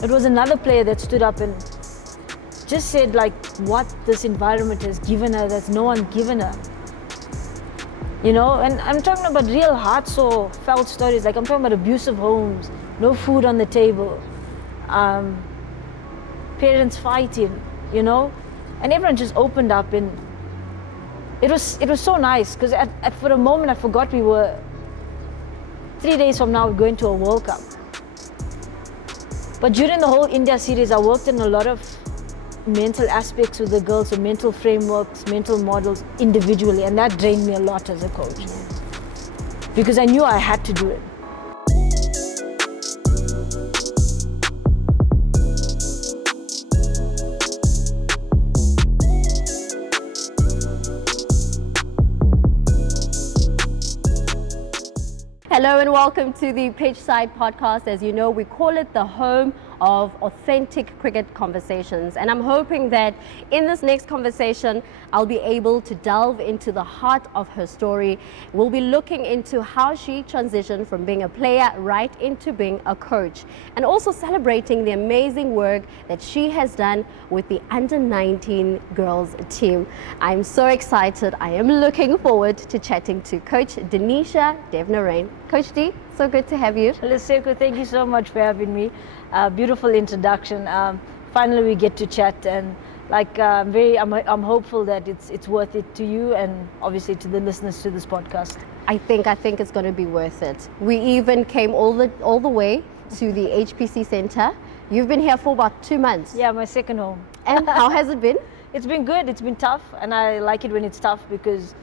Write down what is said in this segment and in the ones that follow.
it was another player that stood up and just said like what this environment has given her that's no one given her. You know, and I'm talking about real heart-sore felt stories. Like I'm talking about abusive homes, no food on the table, parents fighting, you know, and everyone just opened up, and it was so nice because for a moment I forgot we were 3 days from now we're going to a World Cup. But during the whole India series, I worked on a lot of mental aspects with the girls, so mental frameworks, mental models individually, and that drained me a lot as a coach because I knew I had to do it. Hello and welcome to the Pitchside Podcast. As you know, we call it the home of authentic cricket conversations. And I'm hoping that in this next conversation, I'll be able to delve into the heart of her story. We'll be looking into how she transitioned from being a player right into being a coach, and also celebrating the amazing work that she has done with the under-19 girls team. I'm so excited. I am looking forward to chatting to Coach Dinesha Devnarain. Coach D, so good to have you. Leseko, thank you so much for having me. Beautiful introduction. Finally, we get to chat, and like I'm hopeful that it's worth it to you and obviously to the listeners to this podcast. I think it's going to be worth it. We even came all the way to the HPC Center. You've been here for about 2 months. Yeah, my second home. And how has it been? It's been good. It's been tough, and I like it when it's tough because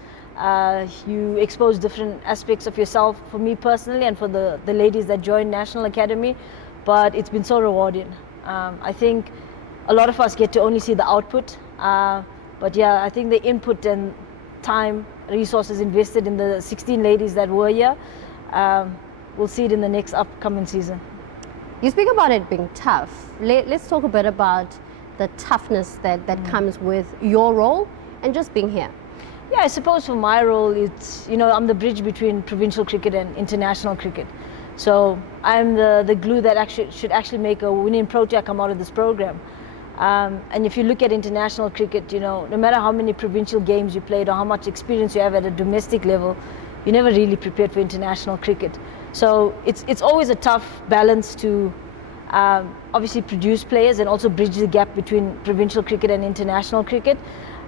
you expose different aspects of yourself, for me personally and for the ladies that join National Academy, but it's been so rewarding. I think a lot of us get to only see the output, but yeah, I think the input and time, resources invested in the 16 ladies that were here, we'll see it in the next upcoming season. You speak about it being tough. Let's talk a bit about the toughness that comes with your role and just being here. Yeah, I suppose for my role, it's, you know, I'm the bridge between provincial cricket and international cricket. So I'm the glue that should actually make a winning project come out of this program. And if you look at international cricket, you know, no matter how many provincial games you played or how much experience you have at a domestic level, you're never really prepared for international cricket. So it's always a tough balance to obviously produce players and also bridge the gap between provincial cricket and international cricket.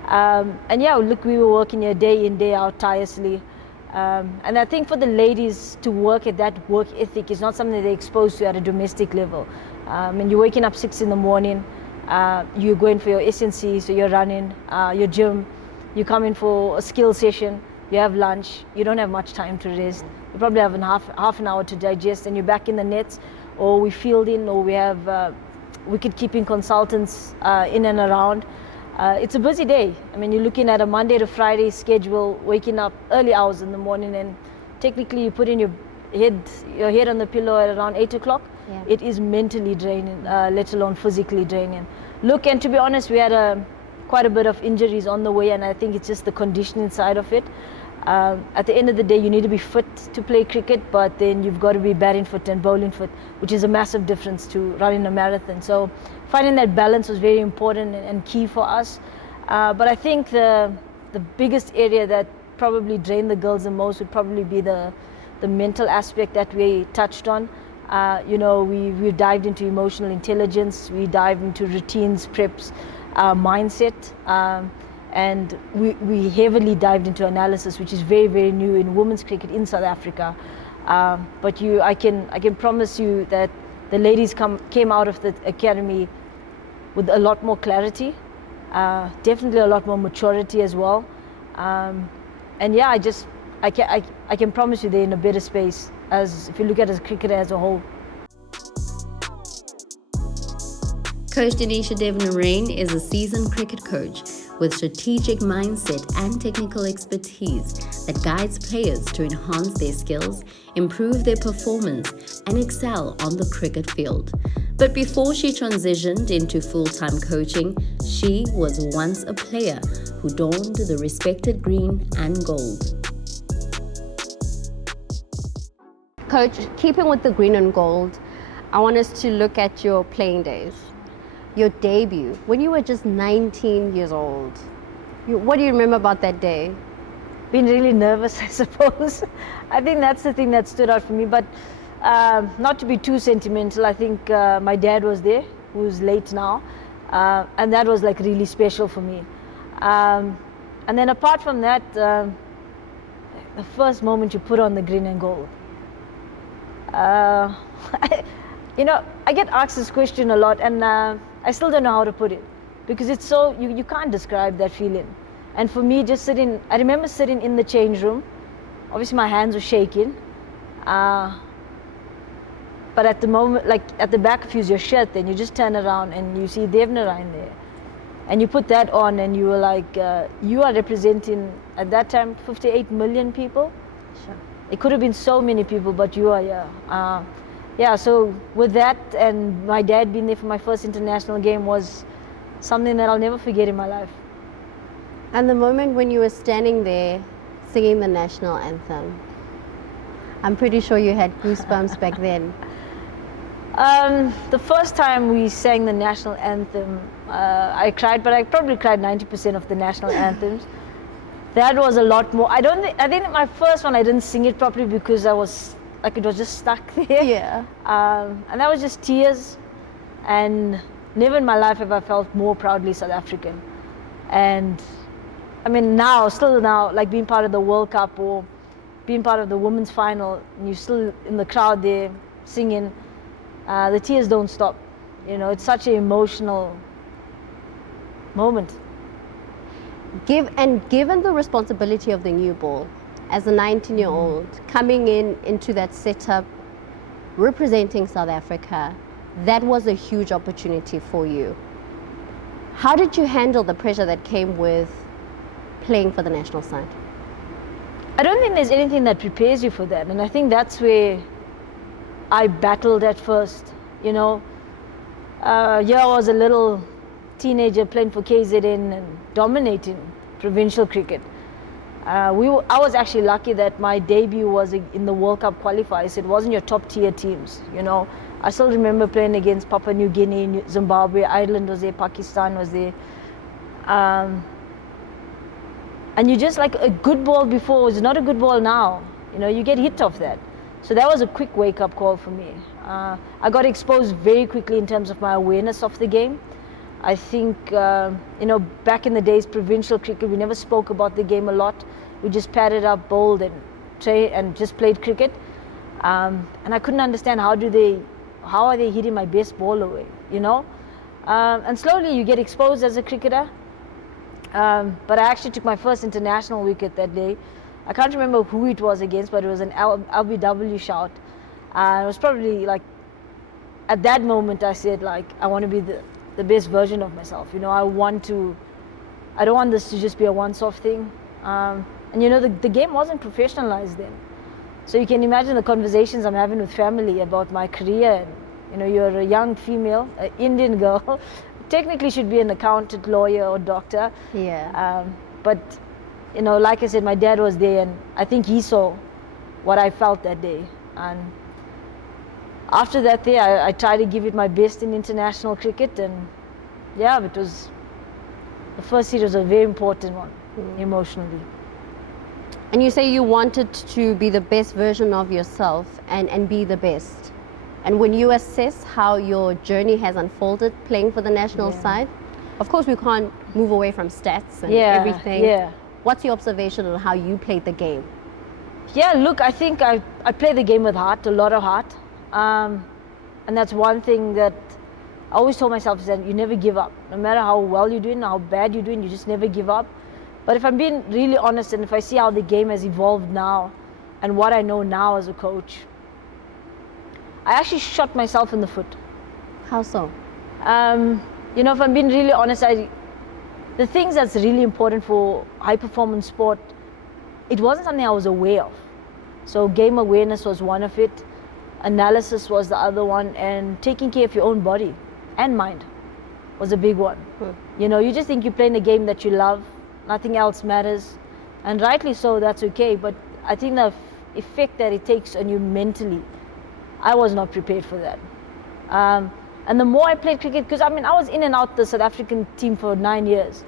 And yeah, look, we were working here day in, day out, tirelessly. And I think for the ladies to work at that work ethic is not something they're exposed to at a domestic level. And you're waking up 6 in the morning, you're going for your SNC, so you're running, your gym, you come in for a skill session, you have lunch, you don't have much time to rest. You probably have half an hour to digest, and you're back in the nets, or we fielding, or we have wicket-keeping consultants in and around. It's a busy day. I mean, you're looking at a Monday to Friday schedule, waking up early hours in the morning, and technically you put in your head on the pillow at around 8 o'clock. Yeah. It is mentally draining, let alone physically draining. Look, and to be honest, we had quite a bit of injuries on the way, and I think it's just the conditioning side of it. At the end of the day, you need to be fit to play cricket, but then you've got to be batting fit and bowling fit, which is a massive difference to running a marathon. So finding that balance was very important and key for us. But I think the biggest area that probably drained the girls the most would probably be the mental aspect that we touched on. You know, we dived into emotional intelligence, we dived into routines, preps, mindset. And we heavily dived into analysis, which is very, very new in women's cricket in South Africa. But I can promise you that the ladies came out of the academy with a lot more clarity, definitely a lot more maturity as well. And yeah, I can promise you they're in a better space as if you look at as cricketer as a whole. Coach Dinesha Devnarain is a seasoned cricket coach with strategic mindset and technical expertise that guides players to enhance their skills, improve their performance, and excel on the cricket field. But before she transitioned into full-time coaching, she was once a player who donned the respected green and gold. Coach, keeping with the green and gold, I want us to look at your playing days, your debut, when you were just 19 years old. What do you remember about that day? Been really nervous, I suppose. I think that's the thing that stood out for me. But not to be too sentimental, I think my dad was there, who's late now, and that was like really special for me. And then apart from that, the first moment you put on the green and gold. You know, I get asked this question a lot, and I still don't know how to put it, because it's so, you can't describe that feeling. And for me, just sitting, I remember sitting in the change room. Obviously my hands were shaking, but at the moment, like at the back of your shirt, then you just turn around and you see Devnarain there, and you put that on, and you were like, you are representing at that time 58 million people. Sure. It could have been so many people, but you are, yeah. Yeah, so with that, and my dad being there for my first international game was something that I'll never forget in my life. And the moment when you were standing there singing the national anthem, I'm pretty sure you had goosebumps back then. The first time we sang the national anthem, I cried, but I probably cried 90% of the national anthems. That was a lot more. I think my first one I didn't sing it properly because I was like, it was just stuck there. Yeah. And that was just tears, and never in my life have I felt more proudly South African. And I mean, still now, like being part of the World Cup or being part of the women's final, and you're still in the crowd there singing, the tears don't stop. You know, it's such an emotional moment. Given the responsibility of the new ball, as a 19-year-old, coming into that setup, representing South Africa, that was a huge opportunity for you. How did you handle the pressure that came with playing for the national side? I don't think there's anything that prepares you for that, and I think that's where I battled at first. You know, here I was a little teenager playing for KZN and dominating provincial cricket. I was actually lucky that my debut was in the World Cup qualifiers. It wasn't your top tier teams, you know. I still remember playing against Papua New Guinea, Zimbabwe, Ireland was there, Pakistan was there. And you just, like, a good ball before is not a good ball now. You know, you get hit off that. So that was a quick wake-up call for me. I got exposed very quickly in terms of my awareness of the game. I think, you know, back in the days, provincial cricket, we never spoke about the game a lot. We just padded up, bowled, and just played cricket. And I couldn't understand how are they hitting my best ball away, you know? And slowly you get exposed as a cricketer. But I actually took my first international wicket that day. I can't remember who it was against, but it was an LBW shout. It was probably like, at that moment I said, like, I want to be the best version of myself. You know, I don't want this to just be a once-off thing. And you know, the game wasn't professionalized then. So you can imagine the conversations I'm having with family about my career. And, you know, you're a young female, an Indian girl, technically should be an accountant, lawyer, or doctor. Yeah. But, you know, like I said, my dad was there, and I think he saw what I felt that day. And after that day, I tried to give it my best in international cricket, and yeah, it was, the first series was a very important one, emotionally. And you say you wanted to be the best version of yourself and be the best. And when you assess how your journey has unfolded playing for the national side, of course we can't move away from stats and everything. Yeah. What's your observation on how you played the game? Yeah, look, I think I play the game with heart, a lot of heart. And that's one thing that I always told myself, is that you never give up. No matter how well you're doing, how bad you're doing, you just never give up. But if I'm being really honest, and if I see how the game has evolved now and what I know now as a coach, I actually shot myself in the foot. How so? You know, if I'm being really honest, the things that's really important for high performance sport, it wasn't something I was aware of. So game awareness was one of it, analysis was the other one, and taking care of your own body and mind was a big one. You know, you just think you're playing a game that you love, nothing else matters, and rightly so, that's okay. But I think the effect that it takes on you mentally, I was not prepared for that. And the more I played cricket, because I mean, I was in and out the South African team for 9 years,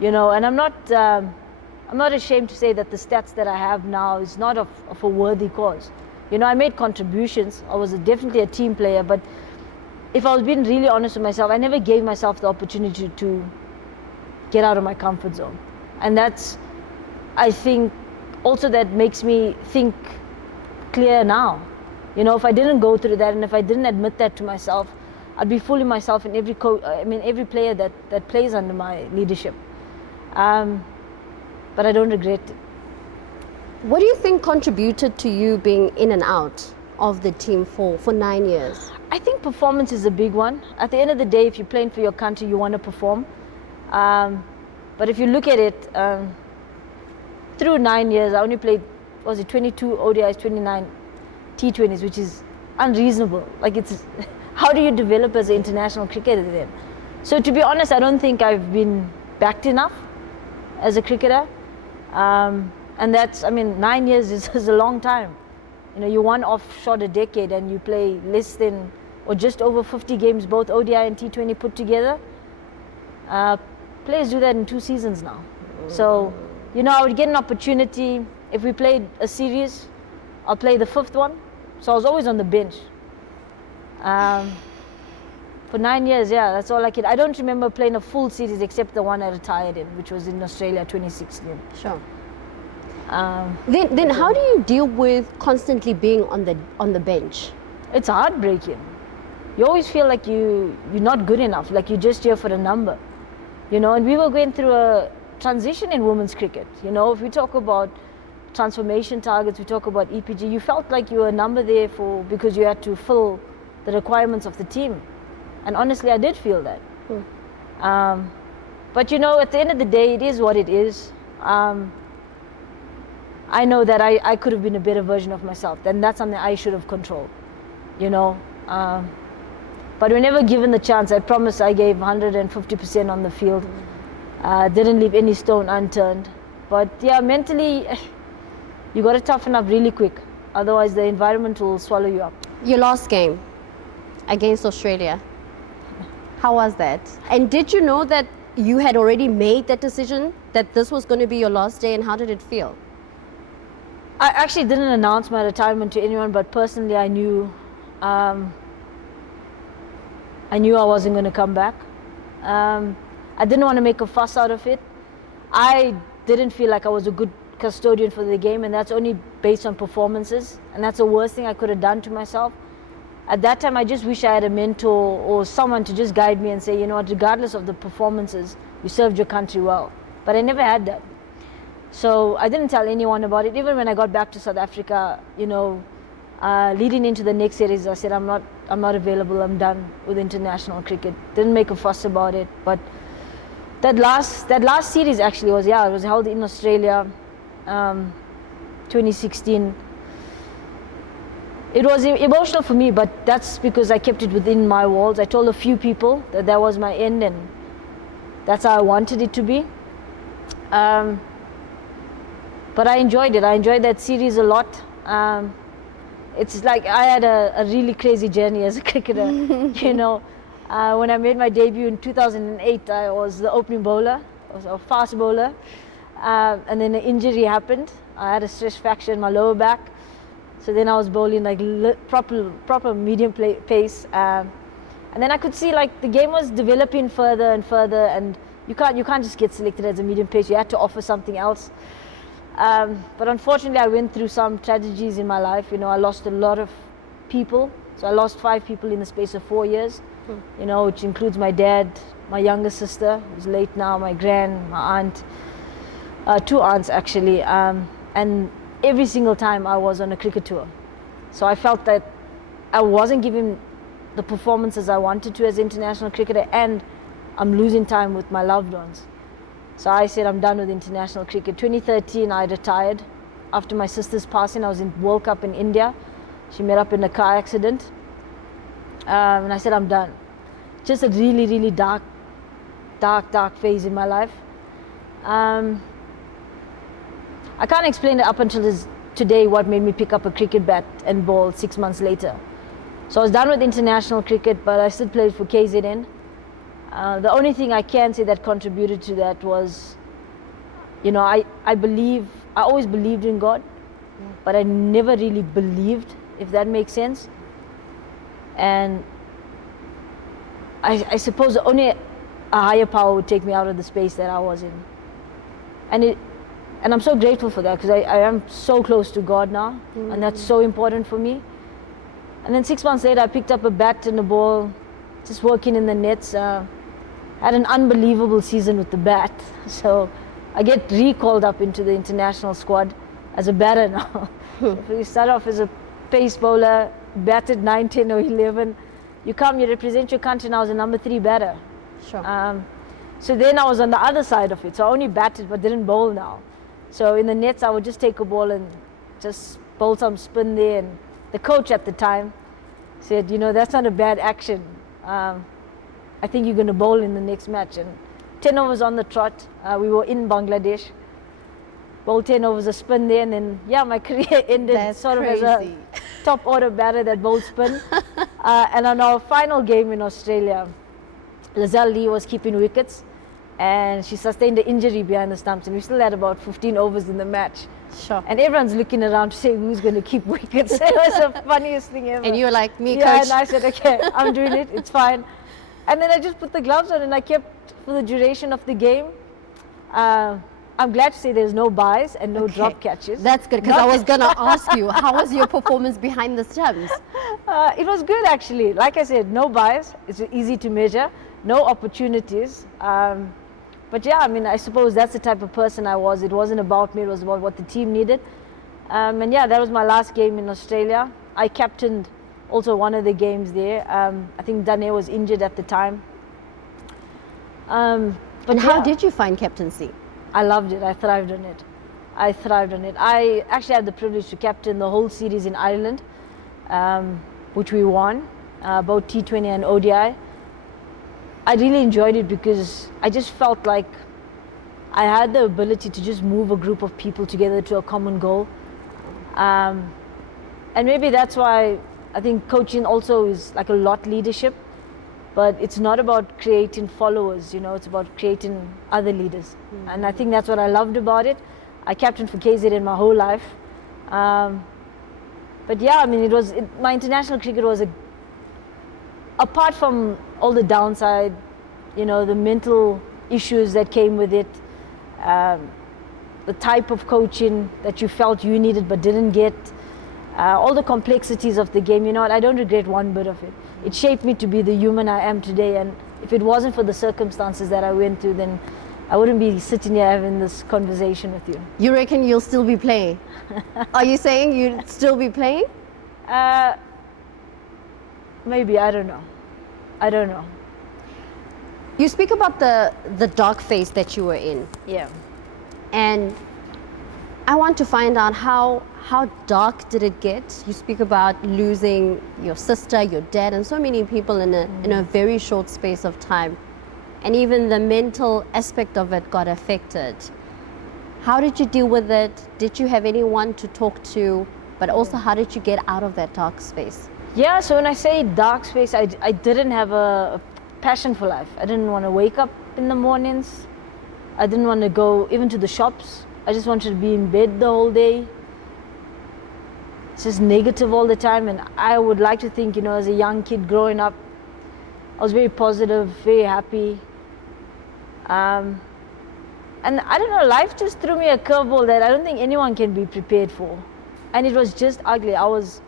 you know, and I'm not ashamed to say that the stats that I have now is not of a worthy cause. You know, I made contributions. I was definitely a team player, but if I was being really honest with myself, I never gave myself the opportunity to get out of my comfort zone. And that's, I think, also that makes me think clear now. You know, if I didn't go through that and if I didn't admit that to myself, I'd be fooling myself in every every player that plays under my leadership. But I don't regret it. What do you think contributed to you being in and out of the team for 9 years? I think performance is a big one. At the end of the day, if you're playing for your country, you want to perform. But if you look at it, through 9 years, I only played, was it 22 ODIs, 29 T20s, which is unreasonable. Like, it's, how do you develop as an international cricketer then? So to be honest, I don't think I've been backed enough as a cricketer. And that's, I mean, 9 years is a long time. You know, you're one off short a decade and you play less than or just over 50 games, both ODI and T20 put together. Players do that in 2 seasons now. So, you know, I would get an opportunity. If we played a series, I'll play the 5th one. So I was always on the bench. For 9 years, yeah, that's all I could. I don't remember playing a full series except the one I retired in, which was in Australia 2016. Sure. Then how do you deal with constantly being on the bench? It's heartbreaking. You always feel like you're not good enough, like you're just here for a number. You know, and we were going through a transition in women's cricket. You know, if we talk about transformation targets, we talk about EPG, you felt like you were a number there because you had to fill the requirements of the team. And honestly, I did feel that. But you know, at the end of the day, it is what it is. I know that I could have been a better version of myself, and that's something I should have controlled, you know. But whenever given the chance, I promise I gave 150% on the field. Didn't leave any stone unturned. But yeah, mentally, you got to toughen up really quick. Otherwise, the environment will swallow you up. Your last game against Australia, how was that? And did you know that you had already made that decision, that this was going to be your last day, and how did it feel? I actually didn't announce my retirement to anyone, but personally I knew I wasn't going to come back. I didn't want to make a fuss out of it. I didn't feel like I was a good custodian for the game, and that's only based on performances, and that's the worst thing I could have done to myself. At that time, I just wish I had a mentor or someone to just guide me and say, you know what, regardless of the performances, you served your country well. But I never had that. So I didn't tell anyone about it. Even when I got back to South Africa, you know, leading into the next series, I said, I'm not available. I'm done with international cricket. Didn't make a fuss about it. But that last series actually it was held in Australia, 2016. It was emotional for me, but that's because I kept it within my walls. I told a few people that was my end, and that's how I wanted it to be. But I enjoyed it. I enjoyed that series a lot. It's like I had a really crazy journey as a cricketer. You know, when I made my debut in 2008, I was the opening bowler. I was a fast bowler. And then an injury happened. I had a stress fracture in my lower back. So then I was bowling like proper medium pace. And then I could see like the game was developing further and further, and you can't just get selected as a medium pace. You had to offer something else. But unfortunately, I went through some tragedies in my life. You know, I lost a lot of people. So I lost 5 people in the space of 4 years, you know, which includes my dad, my younger sister, who's late now, my my aunt, 2 aunts actually. And every single time I was on a cricket tour. So I felt that I wasn't giving the performances I wanted to as an international cricketer, and I'm losing time with my loved ones. So I said, I'm done with international cricket. 2013, I retired. After my sister's passing, I was in World Cup in India. She met up in a car accident. And I said, I'm done. Just a really, really dark phase in my life. I can't explain it up until today what made me pick up a cricket bat and bowl 6 months later. So I was done with international cricket, but I still played for KZN. The only thing I can say that contributed to that was, you know, I always believed in God, but I never really believed, if that makes sense. And I suppose only a higher power would take me out of the space that I was in. And I'm so grateful for that, because I am so close to God now, and that's so important for me. And then 6 months later, I picked up a bat and a ball, just working in the nets. Had an unbelievable season with the bat. So I get recalled up into the international squad as a batter now. If you start off as a pace bowler, batted 9, 10 or 11, you come, you represent your country now as a number 3 batter. Sure. So then I was on the other side of it. So I only batted but didn't bowl now. So in the nets, I would just take a ball and just bowl some spin there. And the coach at the time said, you know, that's not a bad action. I think you're going to bowl in the next match. And 10 overs on the trot. We were in Bangladesh. Bowled 10 overs a spin there, and then, yeah, my career ended of as a top order batter that bowled spin. And on our final game in Australia, Lizelle Lee was keeping wickets, and she sustained an injury behind the stumps, and we still had about 15 overs in the match. Sure. And everyone's looking around to say who's going to keep wickets. It was the funniest thing ever. And you were like, me, yeah, coach. and I said, okay, I'm doing it, it's fine. And then I just put the gloves on, and I kept for the duration of the game. I'm glad to say there's no buys and no drop catches. That's good, because I was going to ask you, how was your performance behind the stumps? It was good, actually. Like I said, no buys. It's easy to measure. No opportunities. But yeah, I mean, I suppose that's the type of person I was. It wasn't about me. It was about what the team needed. And yeah, that was my last game in Australia. I captained also one of the games there. I think Dane was injured at the time. But how did you find captaincy? I loved it. I thrived on it. I actually had the privilege to captain the whole series in Ireland, which we won, both T20 and ODI. I really enjoyed it because I just felt like I had the ability to just move a group of people together to a common goal. And maybe that's why I think coaching also is like a lot leadership. But it's not about creating followers, you know, it's about creating other leaders. And I think that's what I loved about it. I captained for KZN my whole life. But yeah, I mean, my international cricket was apart from all the downside, you know, the mental issues that came with it, the type of coaching that you felt you needed but didn't get, all the complexities of the game, you know what, I don't regret one bit of it. It shaped me to be the human I am today, and if it wasn't for the circumstances that I went through, then I wouldn't be sitting here having this conversation with you. You reckon you'll still be playing? Are you saying you'd still be playing? Maybe, I don't know. You speak about the dark phase that you were in. Yeah. And I want to find out how dark did it get? You speak about losing your sister, your dad, and so many people in a very short space of time. And even the mental aspect of it got affected. How did you deal with it? Did you have anyone to talk to? But also, how did you get out of that dark space? Yeah, so when I say dark space, I didn't have a passion for life. I didn't want to wake up in the mornings. I didn't want to go even to the shops. I just wanted to be in bed the whole day. It's just negative all the time, and I would like to think, you know, as a young kid growing up, I was very positive, very happy. And I don't know, life just threw me a curveball that I don't think anyone can be prepared for. And it was just ugly. I was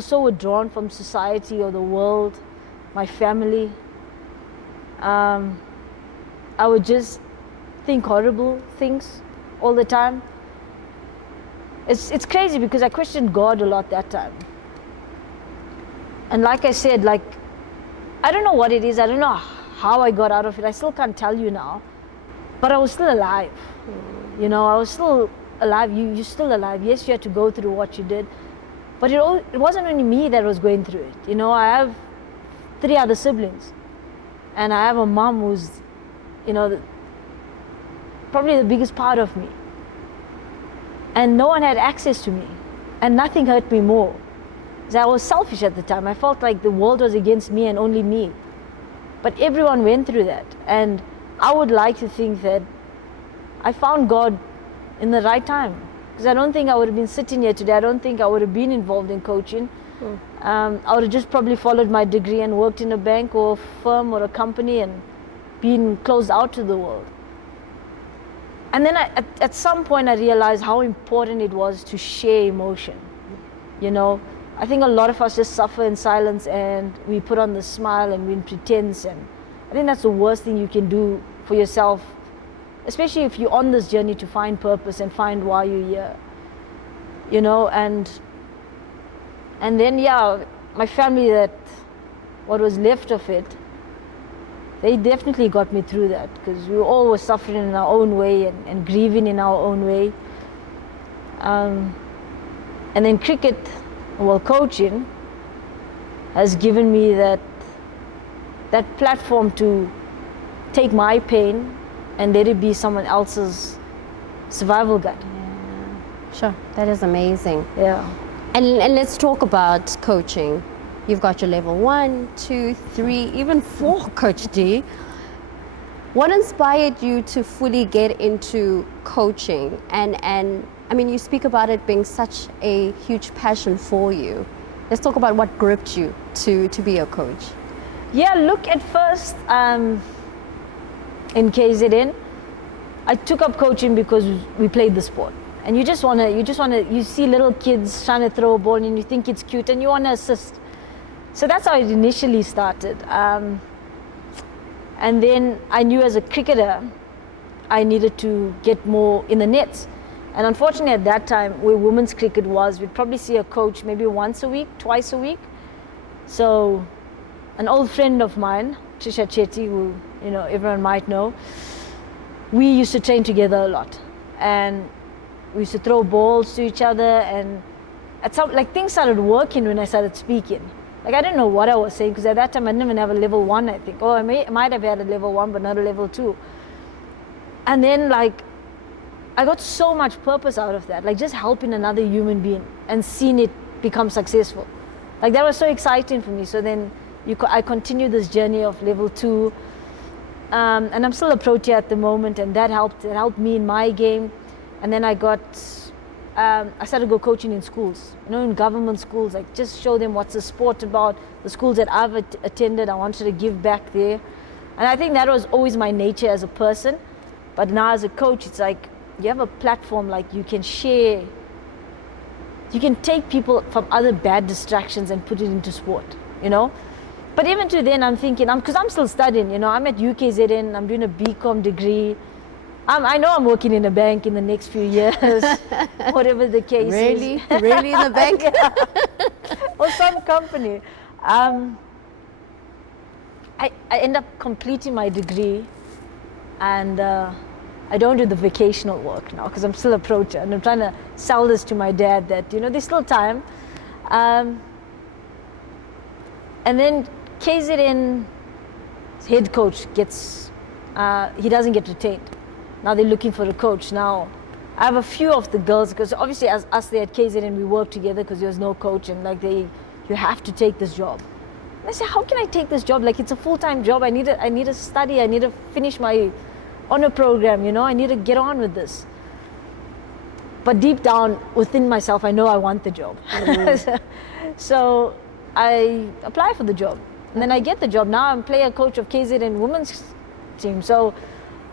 so withdrawn from society or the world, my family. I would just think horrible things all the time. It's crazy because I questioned God a lot that time. And like I said, like, I don't know what it is. I don't know how I got out of it. I still can't tell you now. But I was still alive. You know, I was still alive. You're still alive. Yes, you had to go through what you did. But it wasn't only me that was going through it. You know, I have 3 other siblings. And I have a mom who's, you know, probably the biggest part of me. And no one had access to me. And nothing hurt me more So I was selfish at the time. I felt like the world was against me and only me. But everyone went through that. And I would like to think that I found God in the right time. Because I don't think I would have been sitting here today. I don't think I would have been involved in coaching. I would have just probably followed my degree and worked in a bank or a firm or a company and been closed out to the world. And then at some point I realized how important it was to share emotion. You know, I think a lot of us just suffer in silence and we put on the smile and we pretense, and I think that's the worst thing you can do for yourself, especially if you're on this journey to find purpose and find why you're here. You know, and then yeah, my family, that what was left of it, they definitely got me through that, because we were all suffering in our own way and grieving in our own way. And then cricket, well, coaching has given me that platform to take my pain and let it be someone else's survival guide. Yeah. Sure, that is amazing. Yeah. And let's talk about coaching. You've got your level 1, 2, 3, even 4, Coach D. What inspired you to fully get into coaching? And I mean, you speak about it being such a huge passion for you. Let's talk about what gripped you to be a coach. Yeah, look, at first, in KZN, I took up coaching because we played the sport. And you see little kids trying to throw a ball and you think it's cute and you want to assist. So that's how it initially started. And then I knew as a cricketer, I needed to get more in the nets. And unfortunately at that time, where women's cricket was, we'd probably see a coach maybe once a week, twice a week. So an old friend of mine, Trisha Chetty, who everyone might know, we used to train together a lot. And we used to throw balls to each other, and things started working when I started speaking. Like, I didn't know what I was saying, because at that time I didn't even have a level 1, I think. I might have had a level 1, but not a level 2. And then, like, I got so much purpose out of that, like just helping another human being and seeing it become successful. Like, that was so exciting for me. So then I continued this journey of level 2. And I'm still a Protea at the moment, and that helped me in my game. And then I started go coaching in schools, in government schools, like just show them what's the sport about. The schools that I've attended, I wanted to give back there. And I think that was always my nature as a person. But now as a coach, it's like you have a platform, like you can share, you can take people from other bad distractions and put it into sport, But even to then, I'm thinking, because I'm still studying, I'm at UKZN, I'm doing a BCom degree. I know I'm working in a bank in the next few years, whatever the case is. Really? Really in the bank? Yeah. Or some company. I end up completing my degree, and I don't do the vocational work now because I'm still a Protea, and I'm trying to sell this to my dad that, there's still time. And then KZN head coach he doesn't get retained. Now they're looking for a coach. Now, I have a few of the girls, because obviously as us there at KZN, we work together because there was no coach, and you have to take this job. And I said, how can I take this job? Like, it's a full-time job. I need to study. I need to finish my honor program, I need to get on with this. But deep down within myself, I know I want the job. So I apply for the job. And then I get the job. Now I'm player coach of KZN women's team. So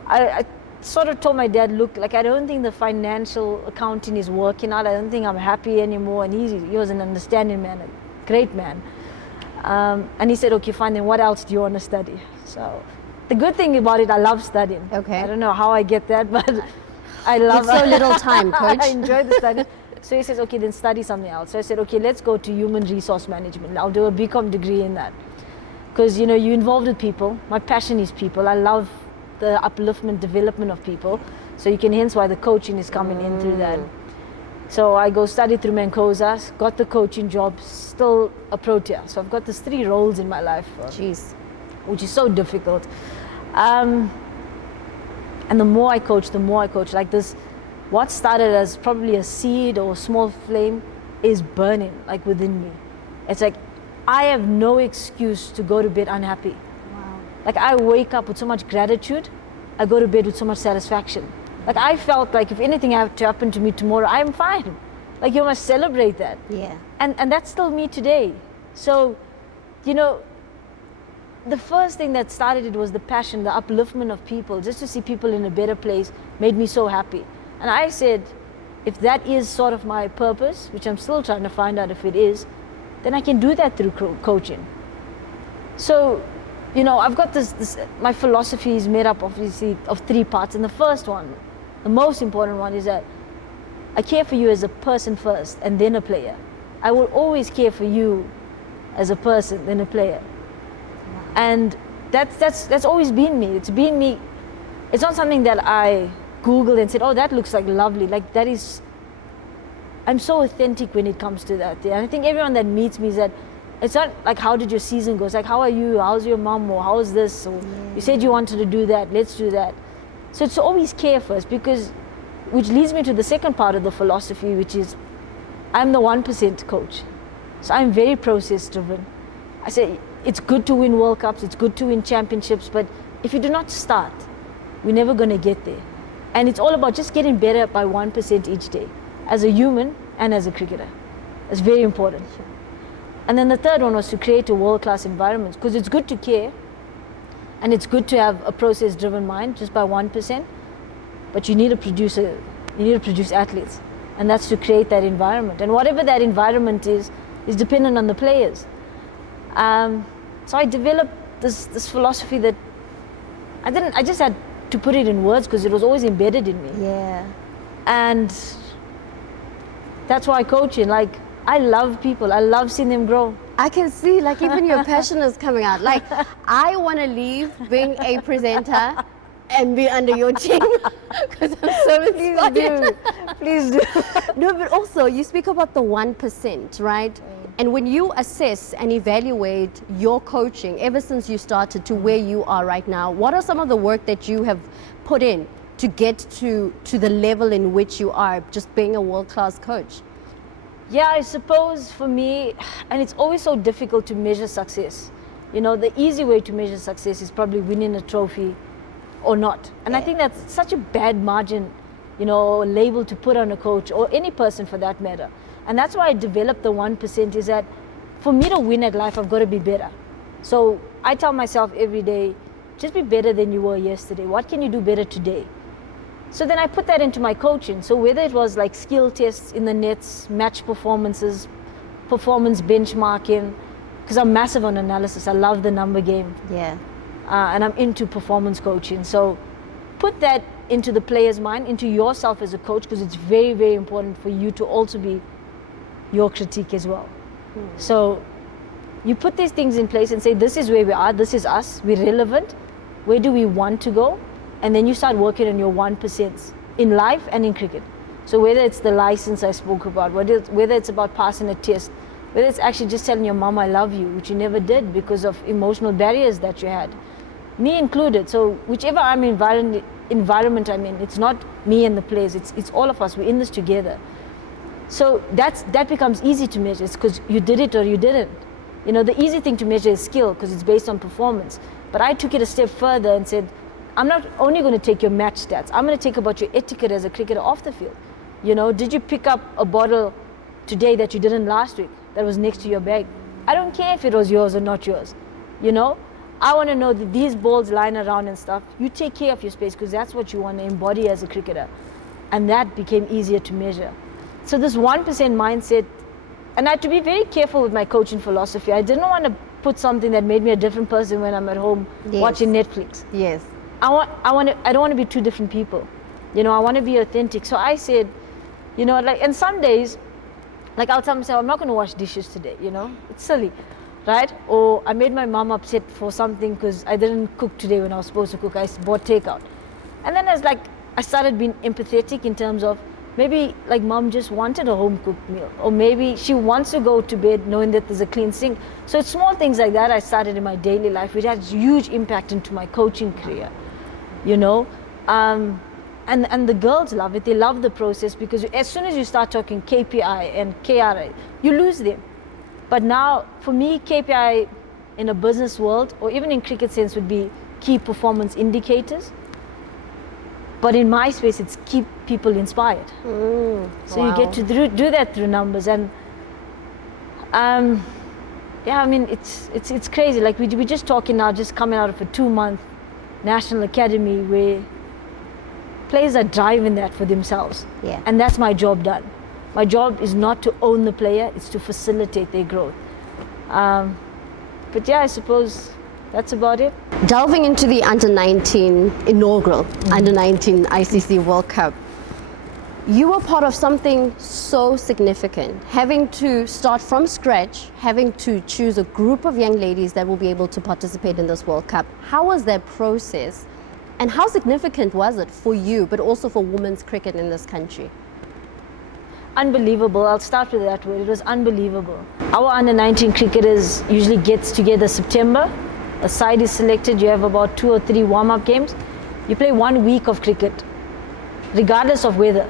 I sort of told my dad, look, like, I don't think the financial accounting is working out. I don't think I'm happy anymore. And he was an understanding man, a great man. And he said, okay, fine, then what else do you want to study? So the good thing about it, I love studying. Okay. I don't know how I get that, but I love it. So little time, coach. I enjoy the study. So he says, okay, then study something else. So I said, okay, let's go to human resource management. I'll do a BCom degree in that. Because, you're involved with people. My passion is people. I love the upliftment, development of people. So you can hence why the coaching is coming in through that. So I go study through Mancosa, got the coaching job, still a Protea. So I've got these 3 roles in my life. Jeez. Which is so difficult. And the more I coach, like this, what started as probably a seed or a small flame is burning, like, within me. It's like, I have no excuse to go to bed unhappy. Wow. Like, I wake up with so much gratitude, I go to bed with so much satisfaction. Like, I felt like if anything had to happen to me tomorrow, I'm fine. Like, you must celebrate that. Yeah. And that's still me today. So, you know, the first thing that started it was the passion, the upliftment of people. Just to see people in a better place made me so happy. And I said, if that is sort of my purpose, which I'm still trying to find out if it is, then I can do that through coaching. So, you know, I've got this, my philosophy is made up obviously of 3 parts. And the first one, the most important one, is that I care for you as a person first and then a player. I will always care for you as a person, then a player. And that's always been me. It's been me. It's not something that I Googled and said, oh, that looks like lovely. Like, that is, I'm so authentic when it comes to that. And I think everyone that meets me is that, it's not like, how did your season go? It's like, how are you? How's your mom? Or how's this? Or you said you wanted to do that, let's do that. So it's always care first, because, which leads me to the second part of the philosophy, which is, I'm the 1% coach. So I'm very process driven. I say, it's good to win World Cups, it's good to win championships, but if you do not start, we're never going to get there. And it's all about just getting better by 1% each day, as a human and as a cricketer. It's very important. And then the third one was to create a world-class environment, because it's good to care, and it's good to have a process-driven mind just by 1%, but you need to produce athletes, and that's to create that environment. And whatever that environment is dependent on the players. So I developed this philosophy that I just had to put it in words because it was always embedded in me. Yeah. And that's why coaching, like, I love people. I love seeing them grow. I can see, like, even your passion is coming out. Like, I want to leave being a presenter and be under your team because I'm so inspired. Please do. No, but also you speak about the 1%, right? And when you assess and evaluate your coaching ever since you started to where you are right now, what are some of the work that you have put in to get to the level in which you are, just being a world-class coach? Yeah, I suppose for me, and it's always so difficult to measure success. You know, the easy way to measure success is probably winning a trophy or not. And I think that's such a bad margin, you know, label to put on a coach or any person for that matter. And that's why I developed the 1%, is that for me to win at life, I've got to be better. So I tell myself every day, just be better than you were yesterday. What can you do better today? So then I put that into my coaching. So whether it was like skill tests in the nets, match performances, performance benchmarking, because I'm massive on analysis. I love the number game. Yeah. And I'm into performance coaching. So put that into the player's mind, into yourself as a coach, because it's very, very important for you to also be your critique as well. So you put these things in place and say, this is where we are, this is us, we're relevant, where do we want to go? And then you start working on your 1% in life and in cricket. So whether it's the license I spoke about, whether it's about passing a test, whether it's actually just telling your mom I love you, which you never did because of emotional barriers that you had, me included. So whichever environment I'm in, it's not me and the players, it's all of us, we're in this together. So that becomes easy to measure. It's because you did it or you didn't. You know, the easy thing to measure is skill because it's based on performance. But I took it a step further and said, I'm not only going to take your match stats, I'm going to take about your etiquette as a cricketer off the field. You know, did you pick up a bottle today that you didn't last week that was next to your bag? I don't care if it was yours or not yours. You know, I want to know that these balls lying around and stuff, you take care of your space because that's what you want to embody as a cricketer. And that became easier to measure. So this 1% mindset, and I had to be very careful with my coaching philosophy. I didn't want to put something that made me a different person when I'm at home watching Netflix. Yes. I don't want to be two different people. You know, I want to be authentic. So I said, you know, like, and some days, like I'll tell myself, I'm not going to wash dishes today, you know, it's silly, right? Or I made my mom upset for something because I didn't cook today when I was supposed to cook. I bought takeout. And then I started being empathetic in terms of maybe like mom just wanted a home cooked meal, or maybe she wants to go to bed knowing that there's a clean sink. So it's small things like that I started in my daily life, which has huge impact into my coaching career, you know. And the girls love it. They love the process because as soon as you start talking KPI and KRI, you lose them. But now, for me, KPI in a business world, or even in cricket sense, would be key performance indicators. But in my space, it's keep people inspired. So you get to do that through numbers. And yeah, I mean, it's crazy. Like we're just talking now, just coming out of a 2-month national academy where players are driving that for themselves. Yeah. And that's my job done. My job is not to own the player, it's to facilitate their growth. But yeah, I suppose that's about it. Delving into the Under-19 inaugural Under-19 ICC World Cup, you were part of something so significant, having to start from scratch, having to choose a group of young ladies that will be able to participate in this World Cup. How was that process, and how significant was it for you, but also for women's cricket in this country? Unbelievable. I'll start with that word. It was unbelievable. Our Under-19 cricketers usually gets together September. A side is selected. You have about 2 or 3 warm-up games. You play 1 week of cricket, regardless of weather.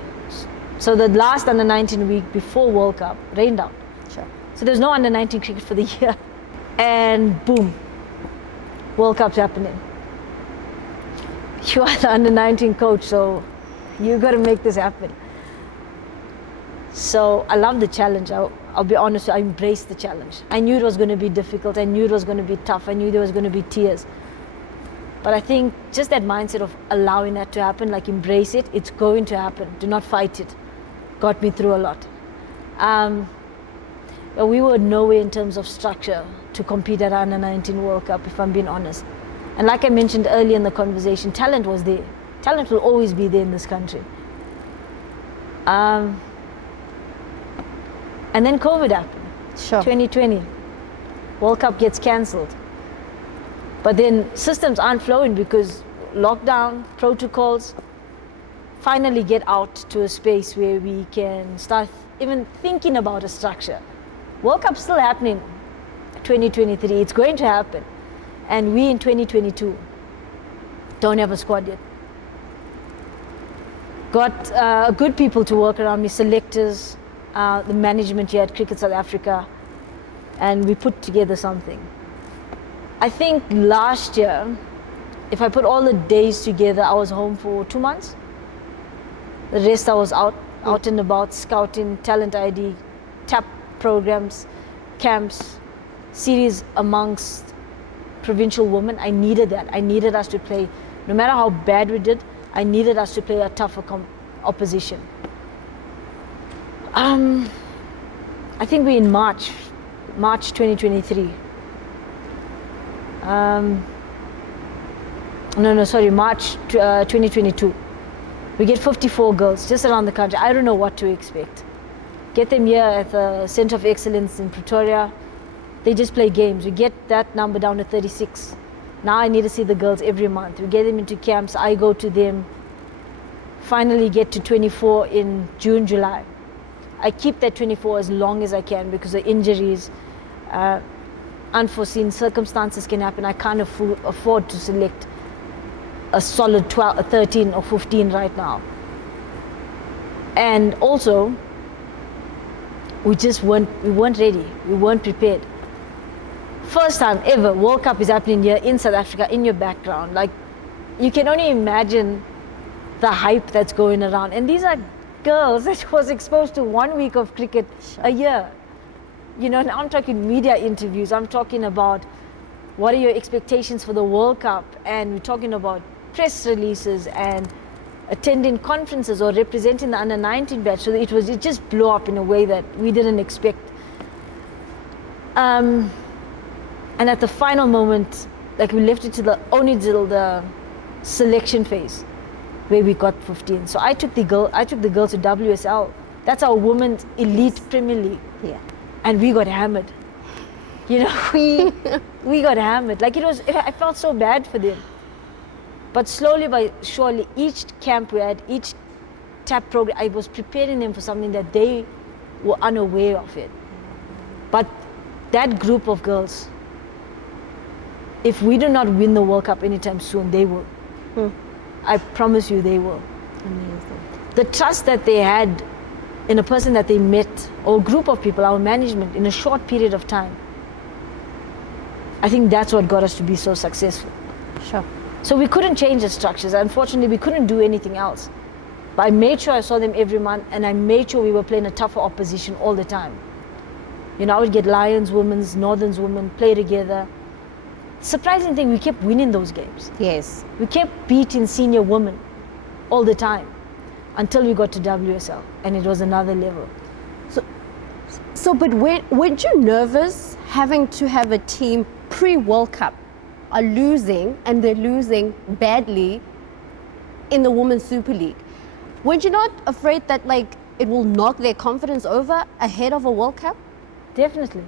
So the last Under-19 week before World Cup rained out. Sure. So there's no Under-19 cricket for the year. And boom, World Cup's happening. You are the Under-19 coach, so you got to make this happen. So I love the challenge. I'll be honest, I embraced the challenge. I knew it was going to be difficult. I knew it was going to be tough. I knew there was going to be tears. But I think just that mindset of allowing that to happen, like embrace it, it's going to happen. Do not fight it. Got me through a lot. But we were nowhere in terms of structure to compete at Under-19 World Cup, if I'm being honest. And like I mentioned earlier in the conversation, talent was there. Talent will always be there in this country. And then COVID happened. Sure. 2020. World Cup gets cancelled. But then systems aren't flowing because lockdown, protocols, finally get out to a space where we can start even thinking about a structure. World Cup's still happening 2023. It's going to happen. And we in 2022 don't have a squad yet. Got good people to work around me, selectors, the management here at Cricket South Africa, and we put together something. I think last year, if I put all the days together, I was home for 2 months. The rest I was out and about, scouting, talent ID, TAP programs, camps, series amongst provincial women. I needed that. I needed us to play, no matter how bad we did, I needed us to play a tougher opposition. I think we're in March 2023. March 2022. We get 54 girls just around the country. I don't know what to expect. Get them here at the Center of Excellence in Pretoria. They just play games. We get that number down to 36. Now I need to see the girls every month. We get them into camps. I go to them. Finally get to 24 in June, July. I keep that 24 as long as I can because of injuries, unforeseen circumstances can happen. I can't afford to select a solid 12, 13 or 15 right now. And also, we weren't ready. We weren't prepared. First time ever, World Cup is happening here in South Africa, in your background. Like, you can only imagine the hype that's going around. And these are girls that was exposed to 1 week of cricket a year. You know, now I'm talking media interviews. I'm talking about what are your expectations for the World Cup, and we're talking about press releases and attending conferences or representing the Under-19 batch. So it just blew up in a way that we didn't expect. And at the final moment, like, we left it to the selection phase where we got 15. So I took the girls to WSL. That's our women's elite Premier League. Yeah. And we got hammered. You know, we got hammered. Like, I felt so bad for them. But slowly but surely, each camp we had, each TAP program, I was preparing them for something that they were unaware of it. But that group of girls, if we do not win the World Cup anytime soon, they will. I promise you they will. Amazing. The trust that they had in a person that they met, or a group of people, our management, in a short period of time. I think that's what got us to be so successful. Sure. So we couldn't change the structures. Unfortunately, we couldn't do anything else. But I made sure I saw them every month, and I made sure we were playing a tougher opposition all the time. You know, I would get Lions, Women's, Northern's women, play together. Surprising thing, we kept winning those games. Yes. We kept beating senior women all the time until we got to WSL, and it was another level. But weren't you nervous having to have a team pre-World Cup are losing, and they're losing badly in the Women's Super League? Weren't you not afraid that like it will knock their confidence over ahead of a World Cup? Definitely.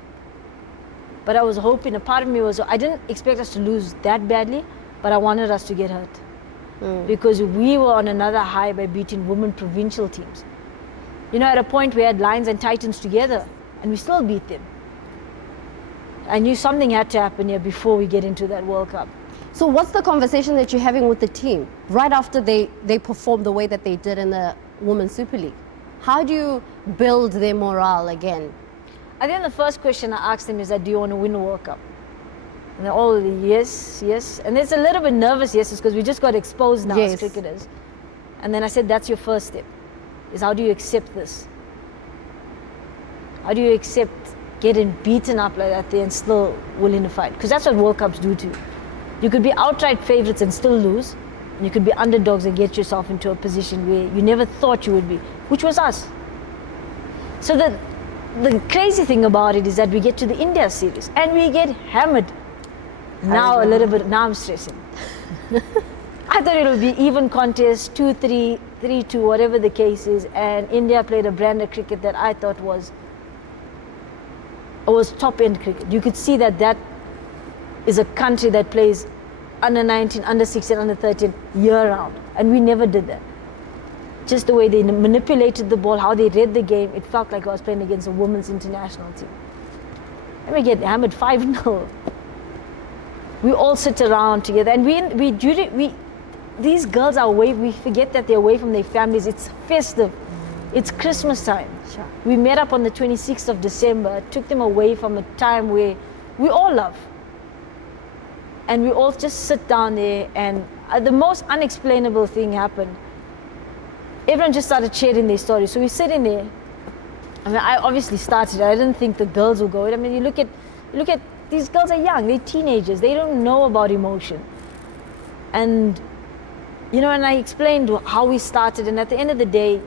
But I was hoping, a part of me was, I didn't expect us to lose that badly, but I wanted us to get hurt. Because we were on another high by beating women provincial teams. You know, at a point we had Lions and Titans together, and we still beat them. I knew something had to happen here before we get into that World Cup. So what's the conversation that you're having with the team right after they performed the way that they did in the Women's Super League? How do you build their morale again? I think the first question I asked them is that, do you want to win the World Cup? And they're all yes, yes. And there's a little bit nervous yeses because we just got exposed now as cricketers. And then I said, that's your first step, is how do you accept this? How do you accept getting beaten up like that there and still willing to fight? Because that's what World Cups do to you. You could be outright favorites and still lose. And you could be underdogs and get yourself into a position where you never thought you would be, which was us. So the crazy thing about it is that we get to the India series and we get hammered. Now a little bit, now I'm stressing. I thought it would be even contest, 2-3, 3-2, whatever the case is, and India played a brand of cricket that I thought was top-end cricket. You could see that that is a country that plays under 19, under 16, under 13 year-round, and we never did that. Just the way they manipulated the ball, how they read the game, it felt like I was playing against a women's international team. And we get hammered 5-0. We all sit around together, and these girls are away. We forget that they're away from their families. It's festive. It's Christmas time. Sure. We met up on the 26th of December, took them away from a time where we all love. And we all just sit down there, and the most unexplainable thing happened. Everyone just started sharing their stories. So we're sitting there. I mean, I obviously started. I didn't think the girls would go. I mean, you look at these girls are young. They're teenagers. They don't know about emotion. And, you know, and I explained how we started. And at the end of the day,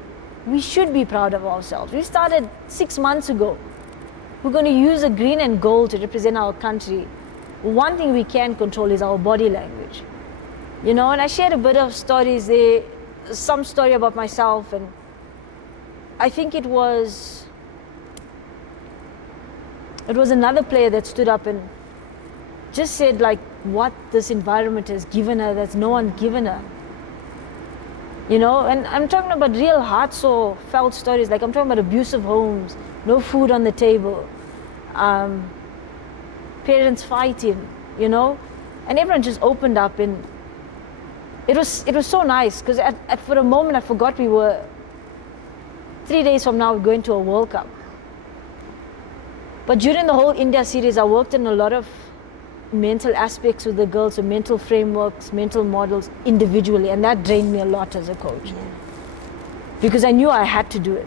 we should be proud of ourselves. We started 6 months ago. We're going to use a green and gold to represent our country. One thing we can control is our body language. You know, and I shared a bit of stories there, some story about myself, and I think it was another player that stood up and just said like what this environment has given her that's no one given her. You know, and I'm talking about real heart sore felt stories, like I'm talking about abusive homes, no food on the table, parents fighting, you know, and everyone just opened up, and it was so nice because for a moment I forgot we were 3 days from now going to a World Cup. But during the whole India series, I worked on a lot of mental aspects with the girls, so mental frameworks, mental models individually, and that drained me a lot as a coach. Because I knew I had to do it.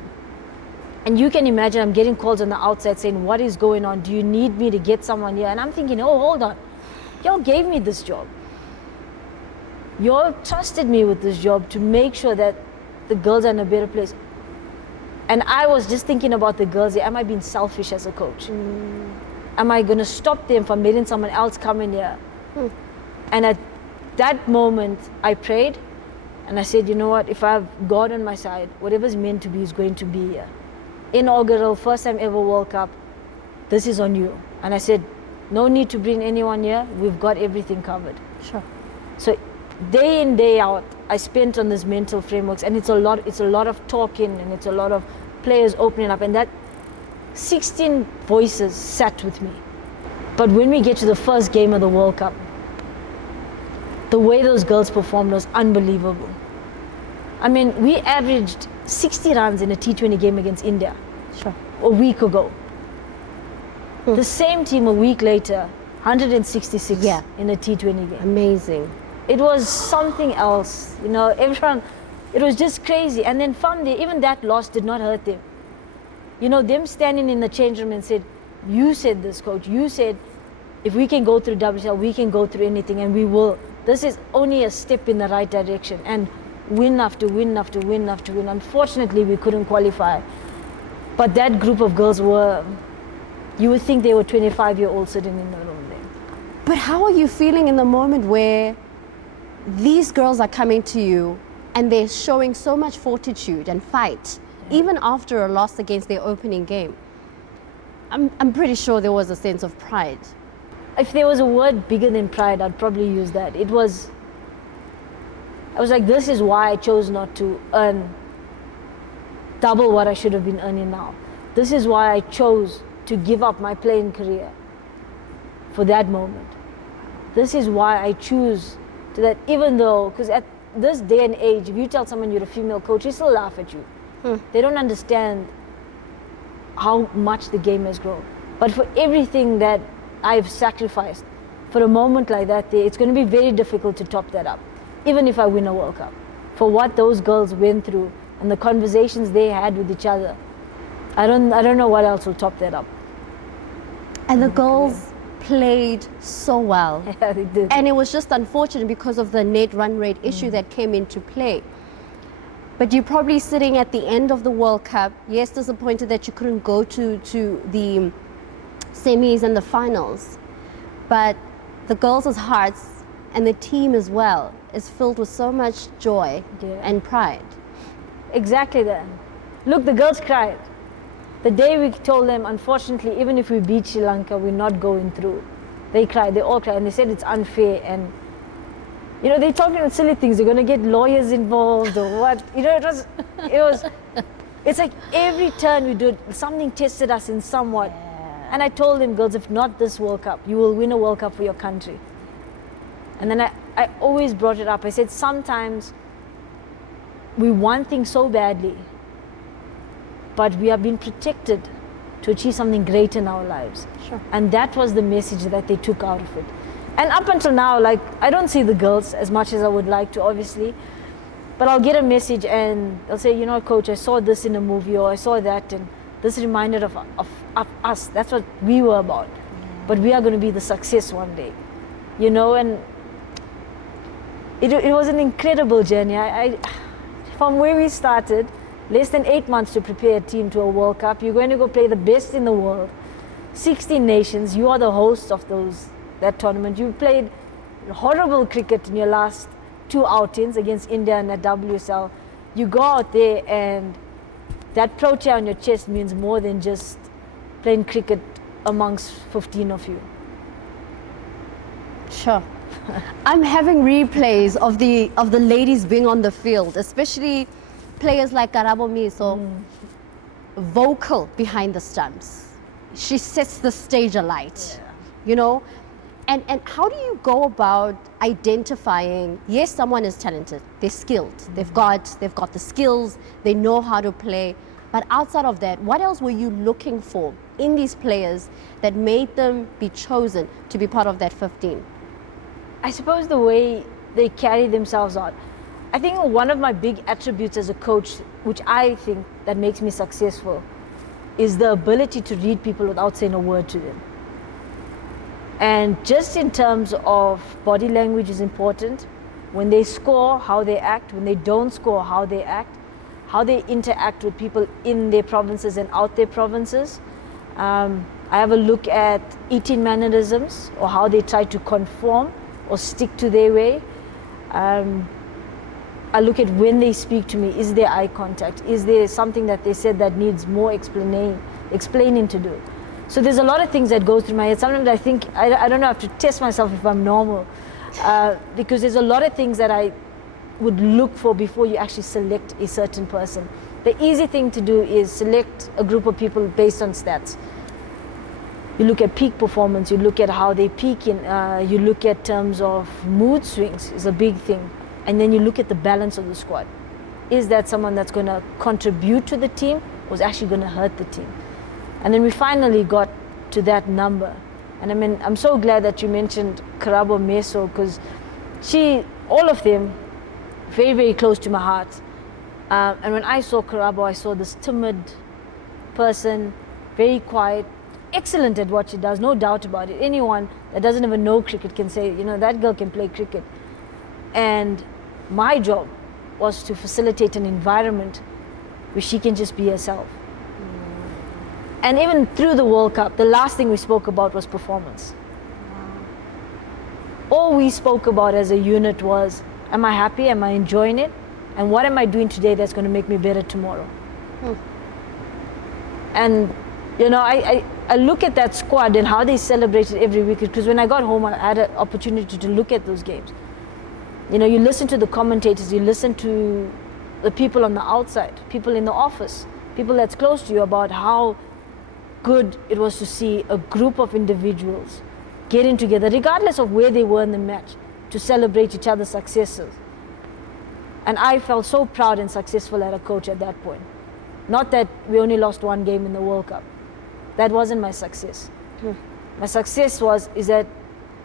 And you can imagine I'm getting calls on the outside saying, what is going on? Do you need me to get someone here? And I'm thinking, oh, hold on. Y'all gave me this job. Y'all trusted me with this job to make sure that the girls are in a better place. And I was just thinking about the girls here. Am I being selfish as a coach? Am I going to stop them from letting someone else come in here? And at that moment, I prayed and I said, you know what? If I have God on my side, whatever's meant to be is going to be here. Inaugural, first time ever World Cup. This is on you. And I said, no need to bring anyone here. We've got everything covered. Sure. So day in, day out, I spent on this mental frameworks, and it's a lot of talking, and it's a lot of players opening up, and that 16 voices sat with me. But when we get to the first game of the World Cup, the way those girls performed was unbelievable. I mean, we averaged 60 runs in a T20 game against India Sure. a week ago. The same team a week later, 166 Yeah. in a T20 game. Amazing. It was something else, you know, everyone, it was just crazy. And then from there, even that loss did not hurt them. You know, them standing in the change room and said, you said this, coach, you said, if we can go through WSL, we can go through anything, and we will. This is only a step in the right direction, and win after win after win after win. Unfortunately, we couldn't qualify. But that group of girls were, you would think they were 25-year-olds sitting in the room there. But how are you feeling in the moment where these girls are coming to you and they're showing so much fortitude and fight, even after a loss against their opening game? I'm pretty sure there was a sense of pride. If there was a word bigger than pride, I'd probably use that. I was like, this is why I chose not to earn double what I should have been earning now. This is why I chose to give up my playing career for that moment. This is why I choose to that, even though, because at this day and age, if you tell someone you're a female coach, they still laugh at you. They don't understand how much the game has grown. But for everything that I've sacrificed, for a moment like that, it's going to be very difficult to top that up, even if I win a World Cup. For what those girls went through and the conversations they had with each other, I don't know what else will top that up. And the girls played so well. Yeah, they did. And it was just unfortunate because of the net run rate issue that came into play. But you're probably sitting at the end of the World Cup, yes, disappointed that you couldn't go to the semis and the finals. But the girls' hearts and the team as well is filled with so much joy and pride. Exactly that. Look, the girls cried. The day we told them, unfortunately, even if we beat Sri Lanka, we're not going through. They cried, they all cried, and they said it's unfair. And, you know, they're talking about silly things. They're going to get lawyers involved or what. You know, it's like every turn we do, something tested us in somewhat. Yeah. And I told them, girls, if not this World Cup, you will win a World Cup for your country. And then I always brought it up. I said, sometimes we want things so badly, but we are being protected to achieve something great in our lives. Sure. And that was the message that they took out of it. And up until now, like, I don't see the girls as much as I would like to, obviously, but I'll get a message and they'll say, you know, coach, I saw this in a movie, or I saw that, and this reminded of us. That's what we were about. Yeah. But we are going to be the success one day, you know. And it was an incredible journey. From where we started, less than 8 months to prepare a team to a World Cup. You're going to go play the best in the world, 16 nations. You are the host of that tournament. You played horrible cricket in your last 2 outings against India and at WSL. You go out there and that protege on your chest means more than just playing cricket amongst 15 of you. Sure. I'm having replays of the ladies being on the field, especially players like Karabo Miso, vocal behind the stumps. She sets the stage alight, you know. And how do you go about identifying, yes, someone is talented, they're skilled, they've got the skills, they know how to play, but outside of that, what else were you looking for in these players that made them be chosen to be part of that 15? I suppose the way they carry themselves out. I think one of my big attributes as a coach, which I think that makes me successful, is the ability to read people without saying a word to them. And just in terms of body language is important. When they score, how they act. When they don't score, how they act. How they interact with people in their provinces and out their provinces. I have a look at eating mannerisms, or how they try to conform or stick to their way. I look at when they speak to me, is there eye contact? Is there something that they said that needs more explaining to do? So there's a lot of things that go through my head. Sometimes I think, I don't know, I have to test myself if I'm normal. Because there's a lot of things that I would look for before you actually select a certain person. The easy thing to do is select a group of people based on stats. You look at peak performance, you look at how they peak in, you look at terms of mood swings is a big thing. And then you look at the balance of the squad. is that someone that's going to contribute to the team or is actually going to hurt the team? And then we finally got to that number. And I mean, I'm so glad that you mentioned Karabo Meso, because all of them, very, very close to my heart. And when I saw Karabo, I saw this timid person, very quiet, excellent at what she does, no doubt about it. Anyone that doesn't even know cricket can say, you know, that girl can play cricket. And my job was to facilitate an environment where she can just be herself. And even through the World Cup, the last thing we spoke about was performance. All we spoke about as a unit was, am I happy? Am I enjoying it? And what am I doing today that's going to make me better tomorrow? And, you know, I look at that squad and how they celebrated every week, because when I got home, I had an opportunity to look at those games. You know, you listen to the commentators, you listen to the people on the outside, people in the office, people that's close to you, about how good it was to see a group of individuals getting together, regardless of where they were in the match, to celebrate each other's successes. And I felt so proud and successful as a coach at that point. Not that we only lost one game in the World Cup. That wasn't my success. My success is that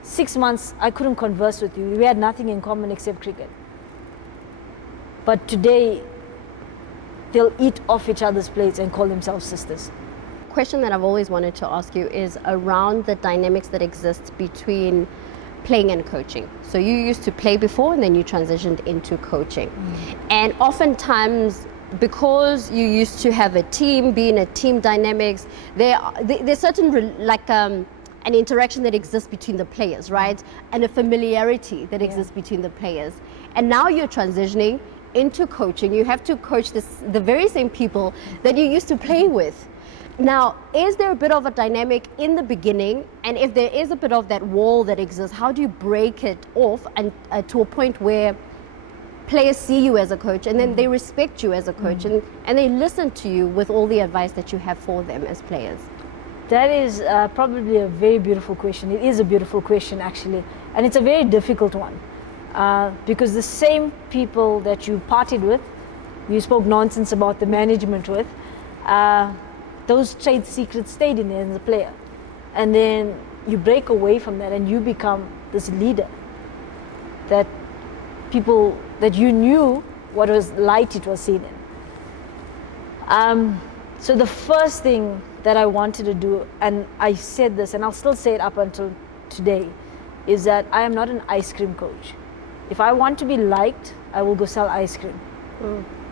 6 months I couldn't converse with you. We had nothing in common except cricket. But today, they'll eat off each other's plates and call themselves sisters. Question that I've always wanted to ask you is around the dynamics that exist between playing and coaching. So you used to play before and then you transitioned into coaching. And oftentimes, because you used to have a team, being a team dynamics, there's certain an interaction that exists between the players, right? And a familiarity that exists between the players. And now you're transitioning into coaching. You have to coach the very same people that you used to play with. Now, is there a bit of a dynamic in the beginning? And if there is a bit of that wall that exists, how do you break it off and to a point where players see you as a coach and then they respect you as a coach and they listen to you with all the advice that you have for them as players? That is probably a very beautiful question. It is a beautiful question, actually. And it's a very difficult one. Because the same people that you partied with, you spoke nonsense about the management with, those trade secrets stayed in there as a player. And then you break away from that and you become this leader that people, that you knew what was light it was seen in. So the first thing that I wanted to do, and I said this and I'll still say it up until today, is that I am not an ice cream coach. If I want to be liked, I will go sell ice cream.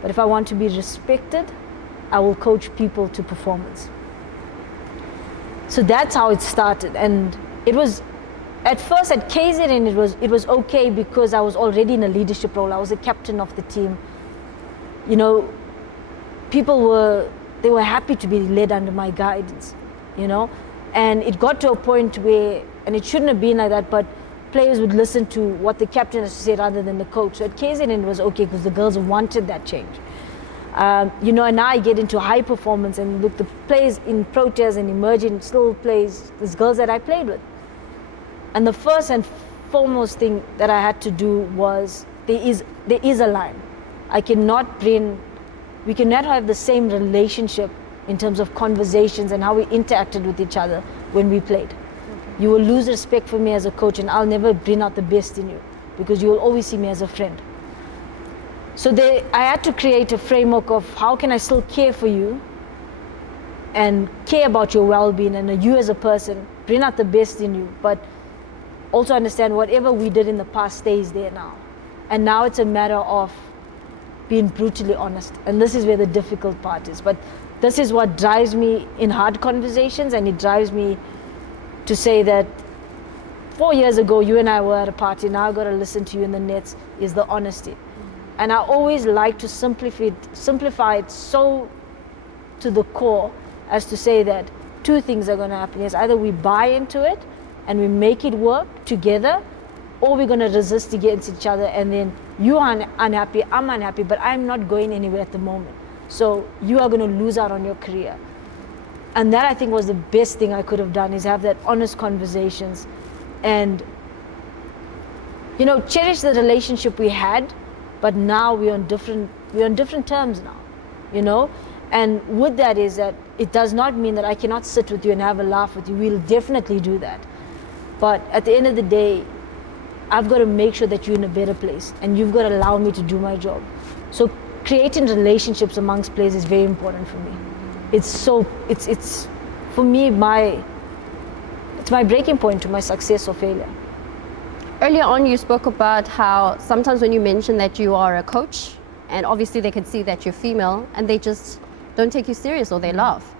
But if I want to be respected, I will coach people to performance. So that's how it started. And it was, at first at KZN, it was okay because I was already in a leadership role. I was a captain of the team. You know, people were happy to be led under my guidance, you know. And it got to a point where, and it shouldn't have been like that, but players would listen to what the captain has to say rather than the coach. So at KZN it was okay because the girls wanted that change. You know, and now I get into high performance and look, the players in Proteas and emerging still plays, there's girls that I played with. And the first and foremost thing that I had to do was, there is a line. We cannot have the same relationship in terms of conversations and how we interacted with each other when we played. You will lose respect for me as a coach and I'll never bring out the best in you because you will always see me as a friend. So I had to create a framework of how can I still care for you and care about your well-being and you as a person, bring out the best in you, but also understand whatever we did in the past stays there now. And now it's a matter of being brutally honest. And this is where the difficult part is. But this is what drives me in hard conversations, and it drives me to say that 4 years ago, you and I were at a party, now I've got to listen to you in the nets, is the honesty. And I always like to simplify it so to the core as to say that two things are going to happen. Is either we buy into it and we make it work together, or we're going to resist against each other and then you are unhappy, I'm unhappy, but I'm not going anywhere at the moment. So you are going to lose out on your career. And that, I think, was the best thing I could have done, is have that honest conversations and, you know, cherish the relationship we had, but now we're on different We're on different terms now, you know. And with that is that it does not mean that I cannot sit with you and have a laugh with you. We'll definitely do that. But at the end of the day, I've got to make sure that you're in a better place, and you've got to allow me to do my job. So creating relationships amongst players is very important for me. It's for me, it's my breaking point to my success or failure. Earlier on, you spoke about how sometimes when you mention that you are a coach, and obviously they can see that you're female, and they just don't take you serious or they laugh.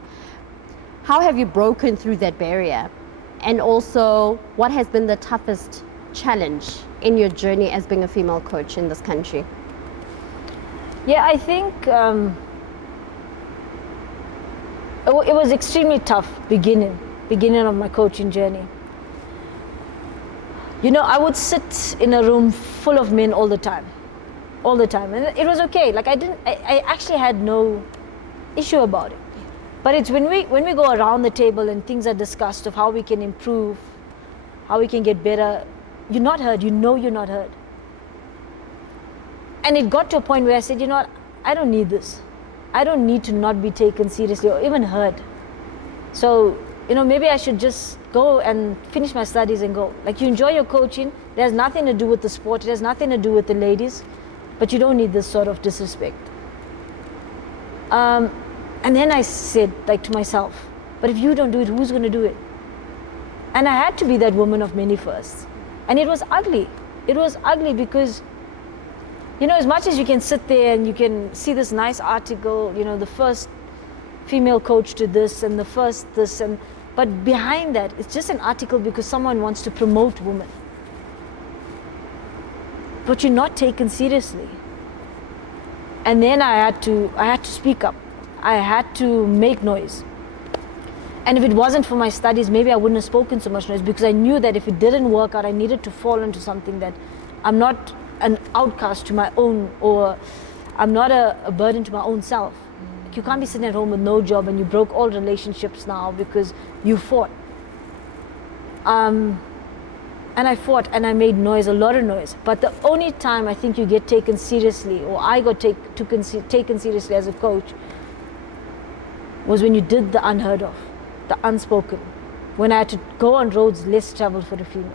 How have you broken through that barrier? And also, what has been the toughest challenge in your journey as being a female coach in this country? Yeah, I think it was extremely tough beginning of my coaching journey. You know, I would sit in a room full of men all the time, and it was okay. Like I actually had no issue about it. But it's when we go around the table and things are discussed of how we can improve, how we can get better, you're not heard. You know you're not heard. And it got to a point where I said, you know what, I don't need this. I don't need to not be taken seriously or even heard. So, you know, maybe I should just go and finish my studies and go. Like, you enjoy your coaching. It has nothing to do with the sport. It has nothing to do with the ladies. But you don't need this sort of disrespect. And then I said, like, to myself, but if you don't do it, who's going to do it? And I had to be that woman of many firsts. And it was ugly. It was ugly because, you know, as much as you can sit there and you can see this nice article, you know, the first female coach to this and the first this, but behind that, it's just an article because someone wants to promote women. But you're not taken seriously. And then I had to speak up. I had to make noise. And if it wasn't for my studies, maybe I wouldn't have spoken so much noise, because I knew that if it didn't work out, I needed to fall into something that I'm not an outcast to my own, or I'm not a burden to my own self. Like, you can't be sitting at home with no job and you broke all relationships now because you fought. And I fought and I made noise, a lot of noise. But the only time I think you get taken seriously, or I got taken seriously as a coach, was when you did the unheard of, the unspoken, when I had to go on roads less traveled for a female.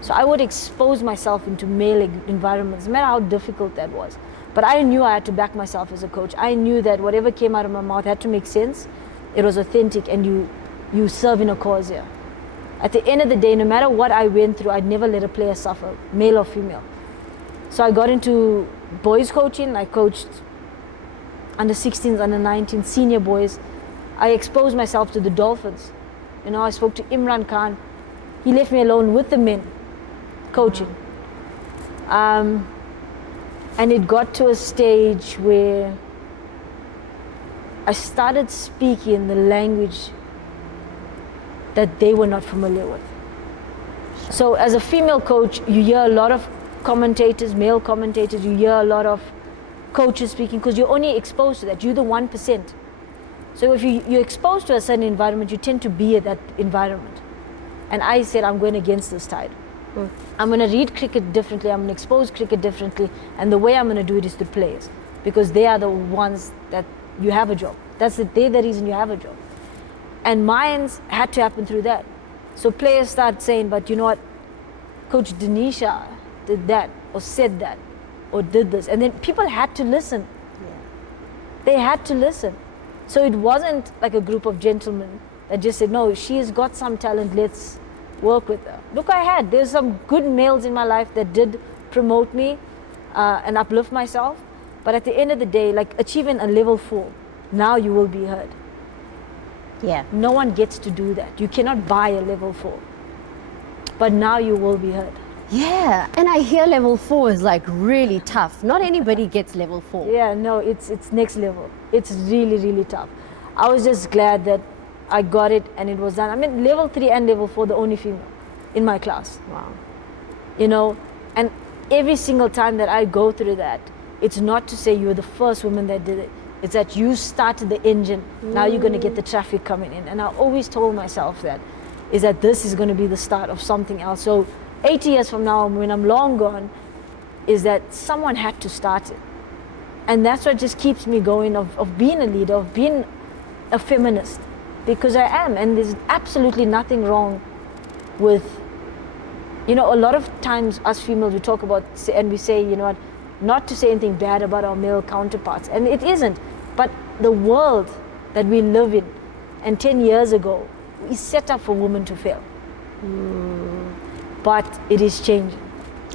So I would expose myself into male environments, no matter how difficult that was. But I knew I had to back myself as a coach. I knew that whatever came out of my mouth had to make sense. It was authentic, and you serve in a cause here. At the end of the day, no matter what I went through, I'd never let a player suffer, male or female. So I got into boys coaching. I coached under 16s, under 19s, senior boys. I exposed myself to the Dolphins. You know, I spoke to Imran Khan. He left me alone with the men coaching. And it got to a stage where I started speaking the language that they were not familiar with. So as a female coach, you hear a lot of commentators, male commentators, you hear a lot of coaches speaking, because you're only exposed to that. You're the 1%. So if you're exposed to a certain environment, you tend to be at that environment. And I said, I'm going against this tide. I'm going to read cricket differently. I'm going to expose cricket differently. And the way I'm going to do it is to players, because they are the ones that you have a job. They're the reason you have a job. And mine had to happen through that. So players start saying, but you know what, Coach Dinesha did that, or said that, or did this. And then people had to listen. Yeah. They had to listen. So it wasn't like a group of gentlemen that just said, no, she's got some talent, let's work with her. Look, there's some good males in my life that did promote me and uplift myself. But at the end of the day, like achieving a level 4, now you will be heard. Yeah. No one gets to do that. You cannot buy a level 4. But now you will be heard. Yeah, and I hear level 4 is like really tough. Not anybody gets level 4. Yeah, no, it's next level. It's really, really tough. I was just glad that I got it and it was done. I mean, level 3 and level 4, the only female in my class. Wow. You know, and every single time that I go through that, it's not to say you're the first woman that did it. It's that you started the engine, now you're going to get the traffic coming in. And I always told myself that this is going to be the start of something else. So 80 years from now, when I'm long gone, is that someone had to start it. And that's what just keeps me going, of being a leader, of being a feminist, because I am. And there's absolutely nothing wrong with, you know, a lot of times us females, we talk about, and we say, you know what, not to say anything bad about our male counterparts, and it isn't, but the world that we live in, and 10 years ago, is set up for women to fail. But it is changing.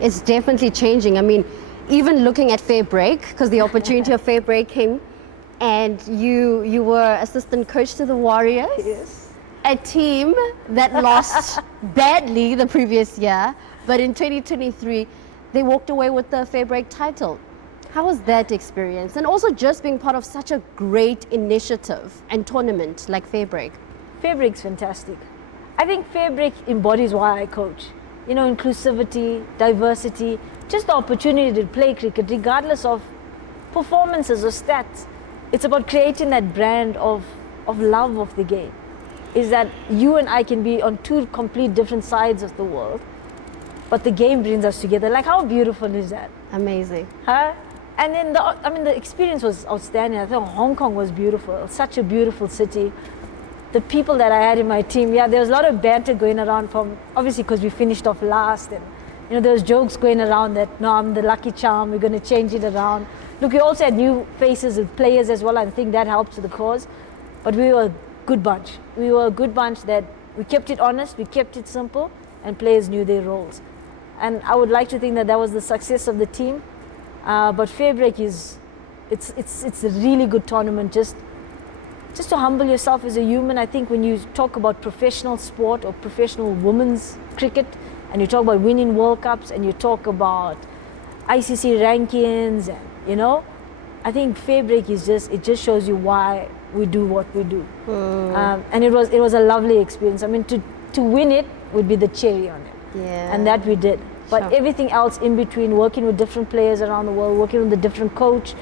It's definitely changing. I mean, even looking at Fair Break, because the opportunity of Fair Break came, and you were assistant coach to the Warriors. Yes. A team that lost badly the previous year, but in 2023, they walked away with the Fair Break title. How was that experience? And also just being part of such a great initiative and tournament like Fair Break. Fair Break's fantastic. I think Fair Break embodies why I coach. You know, inclusivity, diversity, just the opportunity to play cricket regardless of performances or stats. It's about creating that brand of love of the game. Is that you and I can be on two complete different sides of the world, but the game brings us together. Like, how beautiful is that? Amazing. Huh? And then the experience was outstanding. I thought Hong Kong was beautiful, such a beautiful city. The people that I had in my team, yeah, there was a lot of banter going around from, obviously because we finished off last, and you know, there was jokes going around that, no, I'm the lucky charm, we're going to change it around. Look, we also had new faces and players as well, and I think that helped to the cause. But we were a good bunch. We were a good bunch that we kept it honest, we kept it simple, and players knew their roles. And I would like to think that that was the success of the team. But Fair Break it's a really good tournament, just to humble yourself as a human. I think when you talk about professional sport or professional women's cricket, and you talk about winning World Cups, and you talk about ICC rankings, and you know, I think Fair Break it just shows you why we do what we do. And it was a lovely experience. I mean, to win it would be the cherry on it. Yeah. And that we did. But Sure. everything else in between, working with different players around the world, working with a different coach,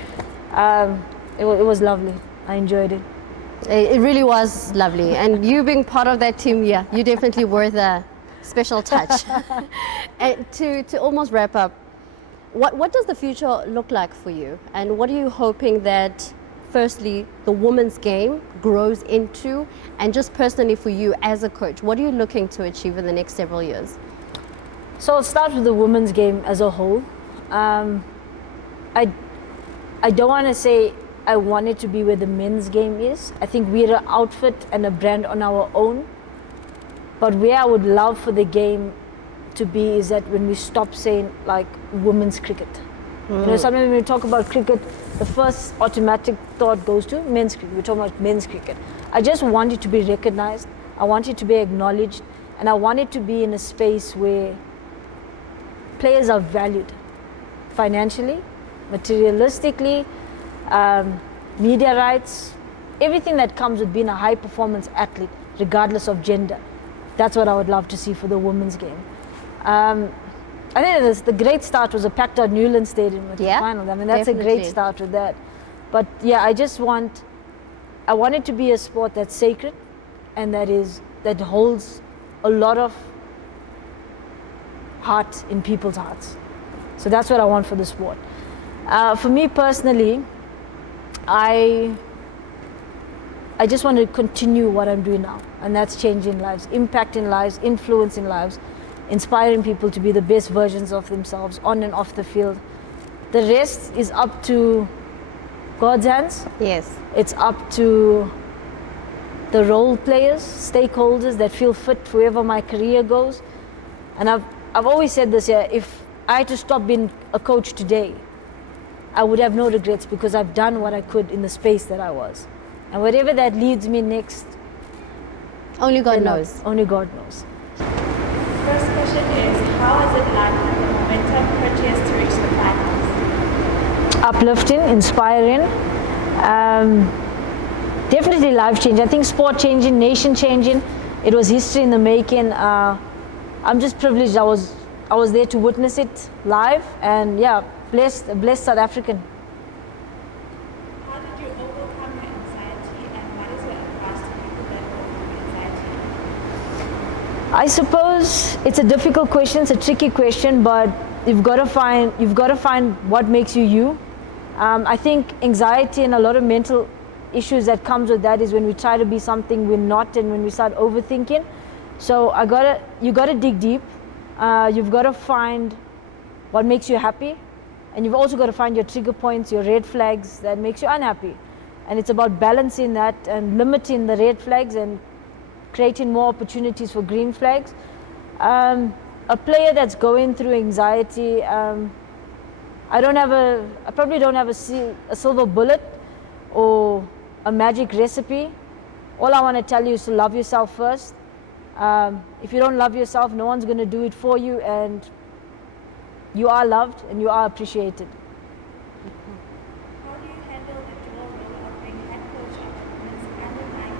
it was lovely. I enjoyed it. It really was lovely. And you being part of that team, yeah, you definitely were the special touch. And to almost wrap up, what does the future look like for you? And what are you hoping that, firstly, the women's game grows into? And just personally for you as a coach, what are you looking to achieve in the next several years? So I'll start with the women's game as a whole. I don't want to say I want it to be where the men's game is. I think we're an outfit and a brand on our own. But where I would love for the game to be is that when we stop saying like women's cricket. You know, sometimes when we talk about cricket, the first automatic thought goes to men's cricket. We're talking about men's cricket. I just want it to be recognized. I want it to be acknowledged. And I want it to be in a space where players are valued financially, materialistically, media rights, everything that comes with being a high performance athlete, regardless of gender. That's what I would love to see for the women's game. I think the great start was a packed out Newland Stadium with the final. I mean, that's definitely a great start with that. But yeah, I want it to be a sport that's sacred and that holds a lot of heart in people's hearts. So that's what I want for the sport. For me personally, I just want to continue what I'm doing now, and that's changing lives, impacting lives, influencing lives, inspiring people to be the best versions of themselves on and off the field. The rest is up to God's hands. Yes. It's up to the role players, stakeholders that feel fit wherever my career goes. And I've always said this here, if I had to stop being a coach today, I would have no regrets because I've done what I could in the space that I was. And wherever that leads me next, Only God knows. Only God knows. First question is, how is it like at the momentum Proteas to reach the finals? Uplifting, inspiring, definitely life changing. I think sport changing, nation changing. It was history in the making. I'm just privileged. I was there to witness it live, and yeah, blessed South African. How did you overcome your anxiety, and what is your advice to people that overcome anxiety? I suppose it's a difficult question. It's a tricky question, but you've got to find what makes you you. I think anxiety and a lot of mental issues that comes with that is when we try to be something we're not, and when we start overthinking. So you gotta dig deep. You've got to find what makes you happy, and you've also got to find your trigger points, your red flags that makes you unhappy. And it's about balancing that and limiting the red flags and creating more opportunities for green flags. A player that's going through anxiety, I probably don't have a silver bullet or a magic recipe. All I want to tell you is to love yourself first. If you don't love yourself, no one's going to do it for you, and you are loved and you are appreciated. How do you handle the dual role of being head coach of the women's under-19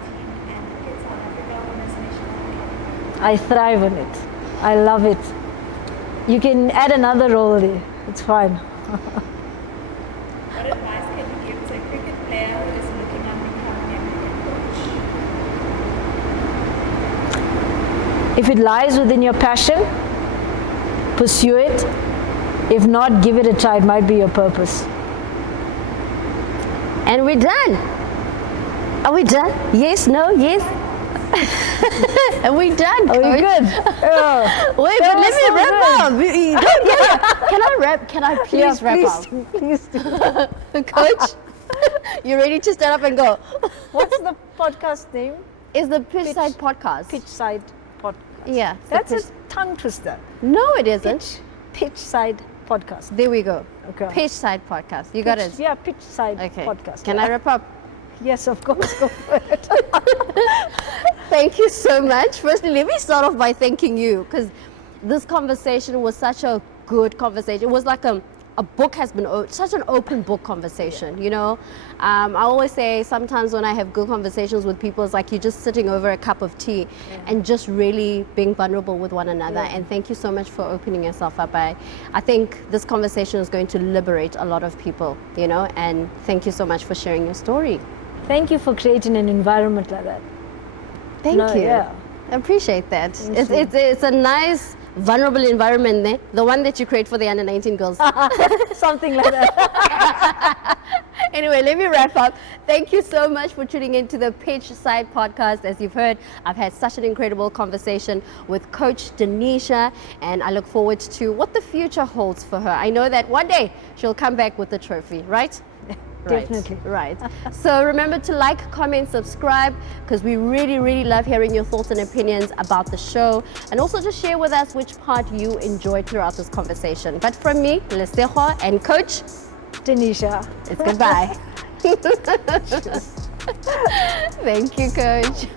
and Kids South Africa Women's National Team? I thrive on it. I love it. You can add another role there. It's fine. What advice can you give to a cricket player who is looking on becoming a cricket coach? If it lies within your passion, pursue it. If not, give it a try. It might be your purpose. And we're done. Are we done? Yes, no, yes. Are we done, Coach? Are we good? Wait, but let me wrap up. Can I wrap? Can I please wrap up? Please do. Coach, you ready to stand up and go? What's the podcast name? Is the Pitchside Podcast. Pitchside Podcast. Yeah. That's a tongue twister. No, it isn't. Pitchside Podcast. There we go. Okay. Pitchside Podcast. You got it. Yeah, Pitchside Okay. Podcast. Can I wrap up? Yes, of course. Go for it. Thank you so much. Firstly, let me start off by thanking you, because this conversation was such a good conversation. It was like a book has been, such an open book conversation, you know. I always say sometimes when I have good conversations with people, it's like you're just sitting over a cup of tea and just really being vulnerable with one another. And thank you so much for opening yourself up. I think this conversation is going to liberate a lot of people, you know, and thank you so much for sharing your story. Thank you for creating an environment like that. Thank you. Yeah. I appreciate that. It's a nice, vulnerable environment there. The one that you create for the under-19 girls. Something like that. Anyway, let me wrap up. Thank you so much for tuning into the Pitchside Podcast. As you've heard, I've had such an incredible conversation with Coach Dinesha, and I look forward to what the future holds for her. I know that one day she'll come back with the trophy, right? Definitely. Right. So remember to like, comment, subscribe, because we really, really love hearing your thoughts and opinions about the show. And also just share with us which part you enjoyed throughout this conversation. But from me, Lesego, and Coach Dinesha. It's goodbye. Thank you, Coach.